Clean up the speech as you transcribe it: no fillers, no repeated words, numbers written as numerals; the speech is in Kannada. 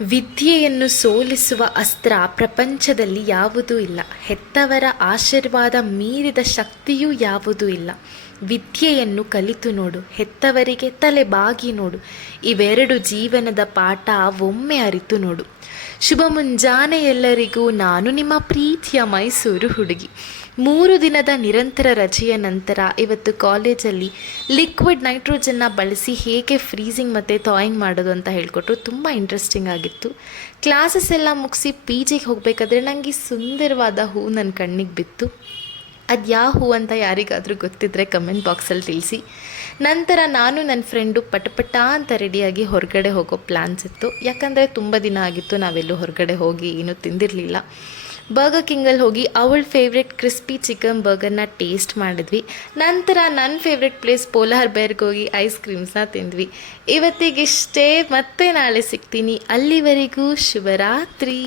ವಿದ್ಯೆಯನ್ನು ಸೋಲಿಸುವ ಅಸ್ತ್ರ ಪ್ರಪಂಚದಲ್ಲಿ ಯಾವುದೂ ಇಲ್ಲ. ಹೆತ್ತವರ ಆಶೀರ್ವಾದ ಮೀರಿದ ಶಕ್ತಿಯೂ ಯಾವುದೂ ಇಲ್ಲ. ವಿದ್ಯೆಯನ್ನು ಕಲಿತು ನೋಡು, ಹೆತ್ತವರಿಗೆ ತಲೆ ಬಾಗಿ ನೋಡು. ಇವೆರಡು ಜೀವನದ ಪಾಠ ಒಮ್ಮೆ ಅರಿತು ನೋಡು. ಶುಭ ಮುಂಜಾನೆ ಎಲ್ಲರಿಗೂ. ನಾನು ನಿಮ್ಮ ಪ್ರೀತಿಯ ಮೈಸೂರು ಹುಡುಗಿ. 3 ದಿನದ ನಿರಂತರ ರಜೆಯ ನಂತರ ಇವತ್ತು ಕಾಲೇಜಲ್ಲಿ ಲಿಕ್ವಿಡ್ ನೈಟ್ರೋಜನ್ನ ಬಳಸಿ ಹೇಗೆ ಫ್ರೀಸಿಂಗ್ ಮತ್ತು ಥಾಯಿಂಗ್ ಮಾಡೋದು ಅಂತ ಹೇಳಿಕೊಟ್ರು. ತುಂಬ ಇಂಟ್ರೆಸ್ಟಿಂಗ್ ಆಗಿತ್ತು. ಕ್ಲಾಸಸ್ ಎಲ್ಲ ಮುಗಿಸಿ ಪಿ ಜಿಗೆ ಹೋಗಬೇಕಾದ್ರೆ ನನಗೆ ಸುಂದರವಾದ ಹೂ ನನ್ನ ಕಣ್ಣಿಗೆ ಬಿತ್ತು. ಅದು ಯಾವ ಹೂ ಅಂತ ಯಾರಿಗಾದರೂ ಗೊತ್ತಿದ್ದರೆ ಕಮೆಂಟ್ ಬಾಕ್ಸಲ್ಲಿ ತಿಳಿಸಿ. ನಂತರ ನಾನು ನನ್ನ ಫ್ರೆಂಡು ಪಟಪಟ ಅಂತ ರೆಡಿಯಾಗಿ ಹೊರಗಡೆ ಹೋಗೋ ಪ್ಲ್ಯಾನ್ಸ್ ಇತ್ತು. ಯಾಕಂದರೆ ತುಂಬ ದಿನ ಆಗಿತ್ತು ನಾವೆಲ್ಲೂ ಹೊರಗಡೆ ಹೋಗಿ ಏನೂ ತಿಂದಿರಲಿಲ್ಲ. ಬರ್ಗರ್ ಕಿಂಗಲ್ಲಿ ಹೋಗಿ ಅವಳ ಫೇವ್ರೆಟ್ ಕ್ರಿಸ್ಪಿ ಚಿಕನ್ ಬರ್ಗರ್ನ ಟೇಸ್ಟ್ ಮಾಡಿದ್ವಿ. ನಂತರ ನನ್ನ ಫೇವ್ರೆಟ್ ಪ್ಲೇಸ್ ಪೋಲಾರ್ ಬೇರ್ಗೆ ಹೋಗಿ ಐಸ್ ಕ್ರೀಮ್ಸ್ನ ತಿಂದ್ವಿ. ಇವತ್ತಿಗಿಷ್ಟೇ, ಮತ್ತೆ ನಾಳೆ ಸಿಗ್ತೀನಿ. ಅಲ್ಲಿವರೆಗೂ ಶುಭರಾತ್ರಿ.